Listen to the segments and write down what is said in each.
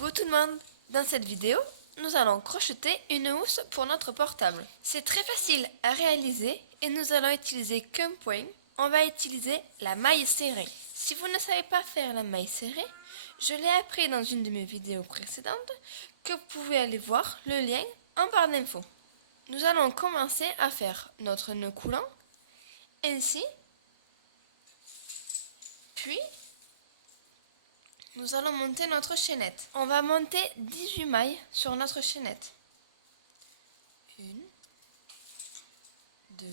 Coucou tout le monde! Dans cette vidéo, nous allons crocheter une housse pour notre portable. C'est très facile à réaliser et nous allons utiliser qu'un point. On va utiliser la maille serrée. Si vous ne savez pas faire la maille serrée, je l'ai appris dans une de mes vidéos précédentes que vous pouvez aller voir le lien en barre d'infos. Nous allons commencer à faire notre nœud coulant, ainsi, puis nous allons monter notre chaînette. On va monter 18 mailles sur notre chaînette. 1, 2,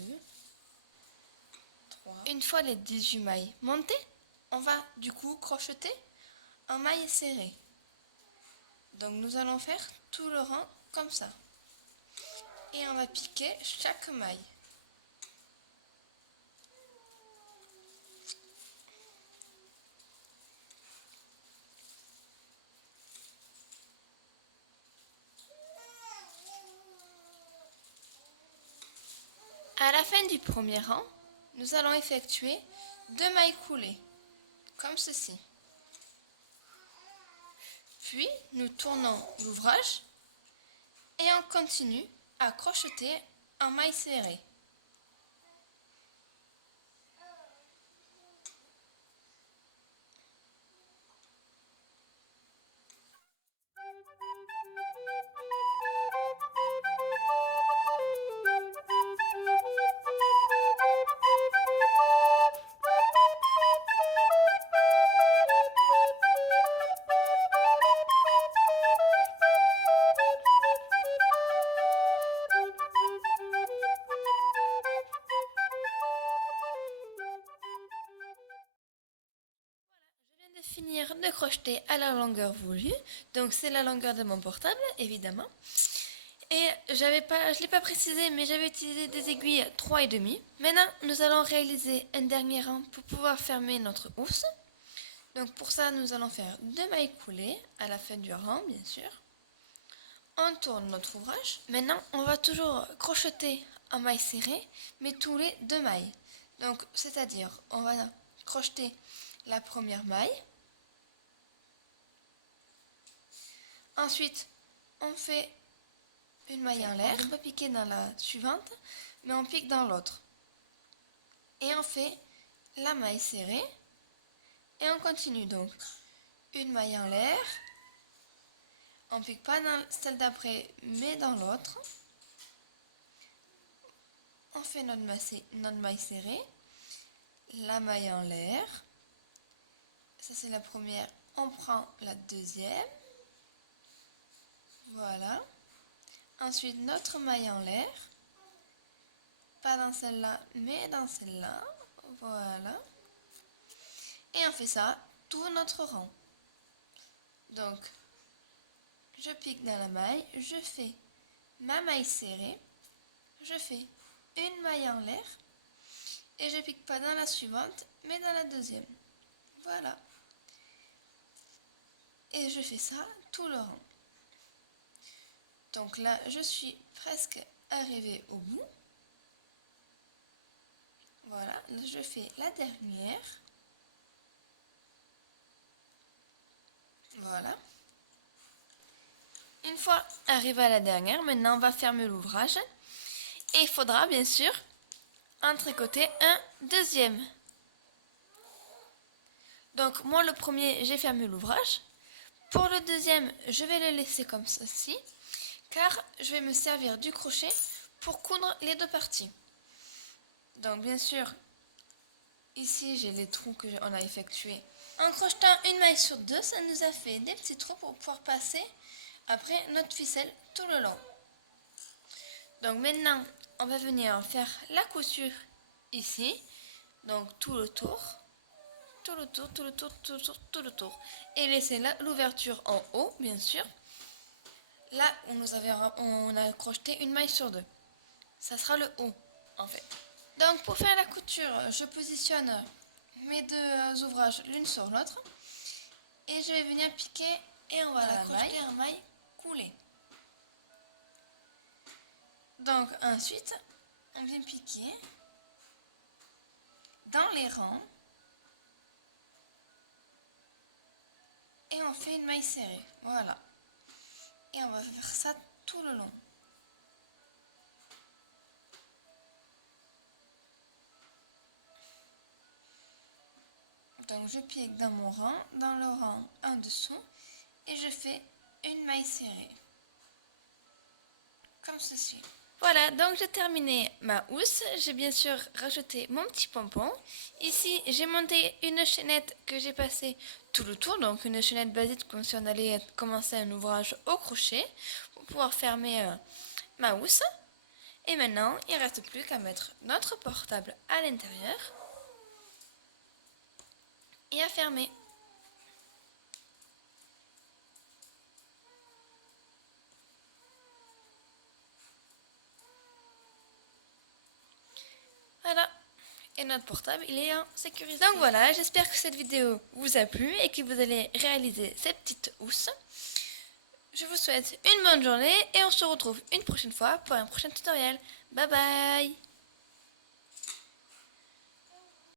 3. Une fois les 18 mailles montées, on va du coup crocheter en maille serrée. Donc nous allons faire tout le rang comme ça. Et on va piquer chaque maille. À la fin du premier rang, nous allons effectuer 2 mailles coulées, comme ceci. Puis, nous tournons l'ouvrage et on continue à crocheter en maille serrée. Finir de crocheter à la longueur voulue, donc c'est la longueur de mon portable évidemment, et je l'ai pas précisé, mais j'avais utilisé des aiguilles 3,5. Maintenant nous allons réaliser un dernier rang pour pouvoir fermer notre housse. Donc pour ça nous allons faire 2 mailles coulées à la fin du rang, bien sûr. On tourne notre ouvrage. Maintenant on va toujours crocheter en maille serrée, mais tous les 2 mailles. Donc c'est à dire on va crocheter la première maille. Ensuite, on fait une maille en l'air. On ne peut pas piquer dans la suivante, mais on pique dans l'autre. Et on fait la maille serrée. Et on continue donc. Une maille en l'air. On ne pique pas dans celle d'après, mais dans l'autre. On fait notre maille serrée. La maille en l'air. Ça c'est la première. On prend la deuxième. Voilà. Ensuite, notre maille en l'air. Pas dans celle-là, mais dans celle-là. Voilà. Et on fait ça tout notre rang. Donc, je pique dans la maille, je fais ma maille serrée, je fais une maille en l'air et je pique pas dans la suivante, mais dans la deuxième. Voilà. Et je fais ça tout le rang. Donc là, je suis presque arrivée au bout. Voilà, là, je fais la dernière. Voilà. Une fois arrivé à la dernière, maintenant on va fermer l'ouvrage. Et il faudra bien sûr entrecoter un deuxième. Donc moi le premier, j'ai fermé l'ouvrage. Pour le deuxième, je vais le laisser comme ceci, car je vais me servir du crochet pour coudre les deux parties. Donc bien sûr, ici j'ai les trous que on a effectués. En crochetant une maille sur deux, ça nous a fait des petits trous pour pouvoir passer après notre ficelle tout le long. Donc maintenant, on va venir faire la couture ici. Donc tout le tour. Tout le tour, tout le tour, tout le tour, tout le tour. Et laisser l'ouverture en haut, bien sûr. Là où on a crocheté une maille sur deux. Ça sera le haut, en fait. Donc pour faire la couture, je positionne mes deux ouvrages l'une sur l'autre. Et je vais venir piquer et on va la crocheter en maille coulée. Donc ensuite, on vient piquer dans les rangs et on fait une maille serrée. Voilà. Et on va faire ça tout le long. Donc je pique dans mon rang, dans le rang en dessous, et je fais une maille serrée. Comme ceci. Voilà, donc j'ai terminé ma housse. J'ai bien sûr rajouté mon petit pompon. Ici, j'ai monté une chaînette que j'ai passée tout le tour, donc une chaînette basique comme si on allait commencer un ouvrage au crochet pour pouvoir fermer ma housse. Et maintenant, il ne reste plus qu'à mettre notre portable à l'intérieur et à fermer. Voilà, et notre portable il est en sécurité. Donc voilà, j'espère que cette vidéo vous a plu et que vous allez réaliser cette petite housse. Je vous souhaite une bonne journée et on se retrouve une prochaine fois pour un prochain tutoriel. Bye bye!